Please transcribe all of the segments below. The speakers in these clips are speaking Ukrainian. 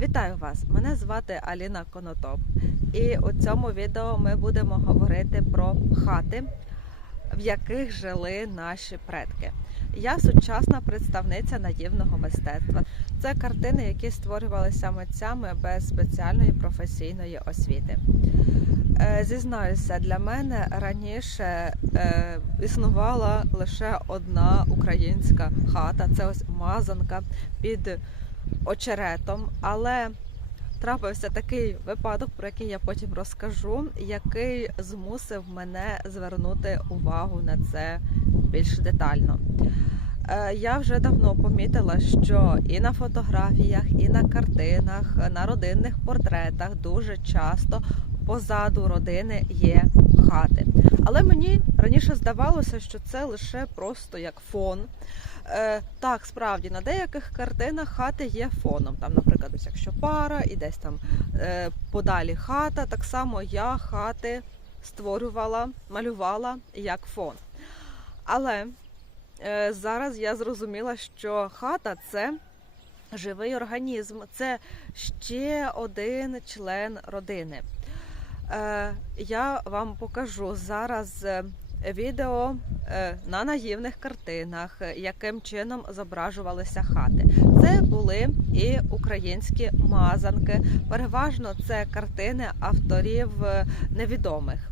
Вітаю вас! Мене звати Аліна Конотоп, і у цьому відео ми будемо говорити про хати, в яких жили наші предки. Я сучасна представниця наївного мистецтва. Це картини, які створювалися митцями без спеціальної професійної освіти. Е, Зізнаюся, для мене раніше е, існувала лише одна українська хата. Це ось мазанка під очеретом, але трапився такий випадок, про який я потім розкажу, який змусив мене звернути увагу на це більш детально. Е, Я вже давно помітила, що і на фотографіях, і на картинах, на родинних портретах дуже часто позаду родини є хати. Але мені раніше здавалося, що це лише просто як фон. Е, так, справді на деяких картинах хати є фоном. Там, наприклад, ось якщо пара і десь там е, подалі хата, так само я хати створювала, малювала як фон. Але е, зараз я зрозуміла, що хата це живий організм, це ще один член родини. Е, я вам покажу зараз е, відео е, на наївних картинах, яким чином зображувалися хати. Це були і українські мазанки. Переважно це картини авторів невідомих.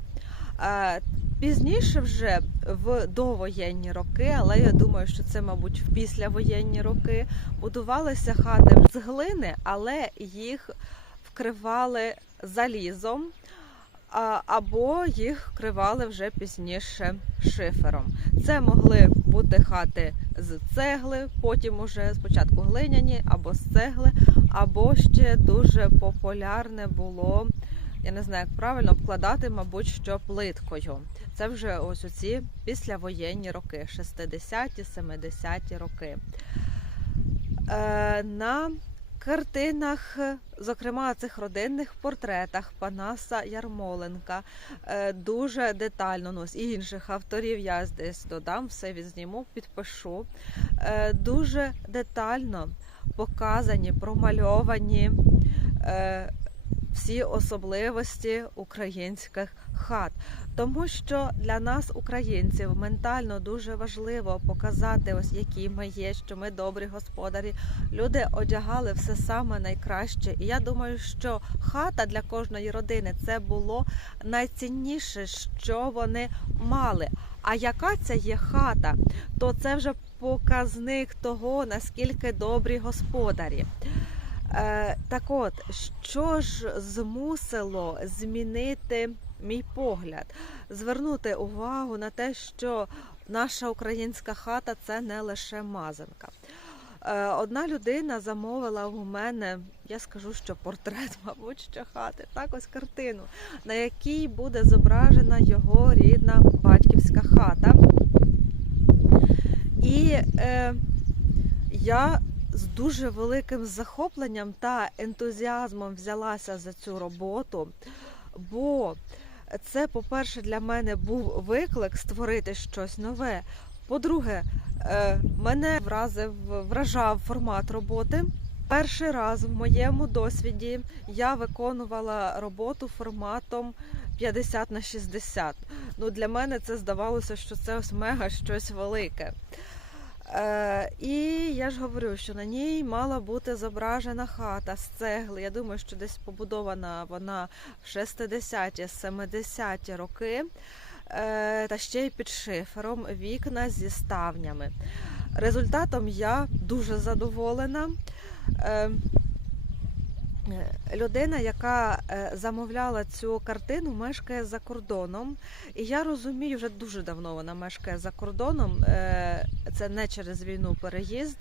Пізніше вже в довоєнні роки, але я думаю, що це, мабуть, в післявоєнні роки будувалися хати з глини, але їх вкривали залізом або їх вкривали вже пізніше шифером. Це могли бути хати з цегли, потім уже спочатку глиняні або з цегли, або ще дуже популярне було. Я не знаю, як правильно обкладати, мабуть, що плиткою. Це вже ось оці післявоєнні роки, 60-ті, 70-ті роки. Е, на картинах, зокрема цих родинних портретах Панаса Ярмоленка, е, дуже детально, ну, з інших авторів я десь додам, все відзніму, підпишу. Е, Дуже детально показані, промальовані е, всі особливості українських хат. Тому що для нас, українців, ментально дуже важливо показати, ось які ми є, що ми добрі господарі. Люди одягали все саме найкраще. І я думаю, що хата для кожної родини це було найцінніше, що вони мали. А яка це є хата, то це вже показник того, наскільки добрі господарі. Е, так от, що ж змусило змінити мій погляд, звернути увагу на те, що наша українська хата це не лише мазанка. Е, Одна людина замовила у мене, я скажу, що портрет, мабуть, що хати, так ось картину, на якій буде зображена його рідна батьківська хата. І е, я з дуже великим захопленням та ентузіазмом взялася за цю роботу, бо це, по-перше, для мене був виклик створити щось нове. По-друге, е, мене вразив, вражав формат роботи. Перший раз в моєму досвіді я виконувала роботу форматом 50 на 60. Ну, для мене це здавалося, що це ось мега щось велике. Е, і я ж говорю, що на ній мала бути зображена хата з цегли. Я думаю, що десь побудована вона в 60-ті, 70-ті роки, е, та ще й під шифером, вікна зі ставнями. Результатом я дуже задоволена. Е, Людина, яка е, замовляла цю картину, мешкає за кордоном. І я розумію, вже дуже давно вона мешкає за кордоном. е, Це не через війну переїзд.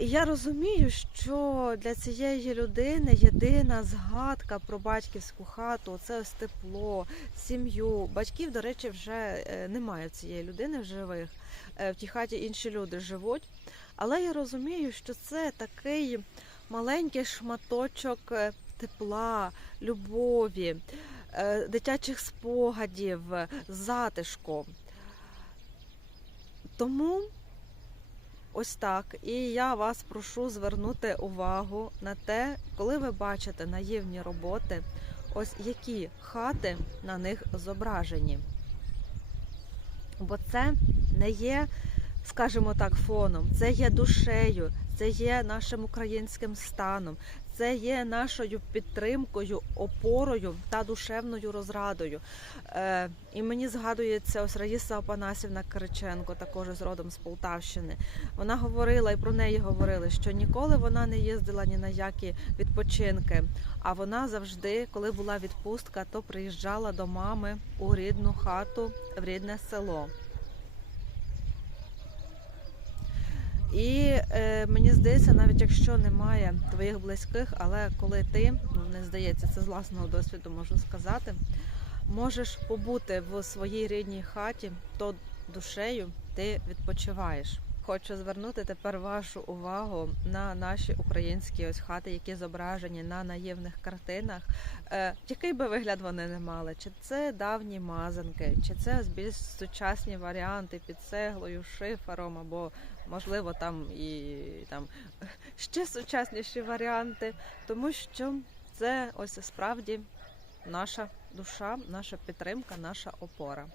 І я розумію, що для цієї людини єдина згадка про батьківську хату це ось тепло, сім'ю. Батьків, до речі, вже немає цієї людини в живих. В тій хаті інші люди живуть. Але я розумію, що це такий маленький шматочок е, тепла, любові, е, дитячих спогадів, е, затишку. Тому Ось так. І я вас прошу звернути увагу на те, коли ви бачите наївні роботи, ось які хати на них зображені. Бо це не є, скажімо так, фоном, це є душею, це є нашим українським станом, це є нашою підтримкою, опорою та душевною розрадою. Е, і мені згадується ось Раїса Опанасівна Кириченко, також з родом з Полтавщини. Вона говорила і про неї говорили, що ніколи вона не їздила ні на які відпочинки. А вона завжди, коли була відпустка, то приїжджала до мами у рідну хату, в рідне село. І е, мені здається, навіть якщо немає твоїх близьких, але коли ти, ну не здається, це з власного досвіду можу сказати, можеш побути в своїй рідній хаті, то душею ти відпочиваєш. Хочу звернути тепер вашу увагу на наші українські ось хати, які зображені на наївних картинах. Е, який би вигляд вони не мали? Чи це давні мазанки, чи це більш сучасні варіанти під цеглою, шифером, або можливо там і там ще сучасніші варіанти, тому що це ось справді наша душа, наша підтримка, наша опора.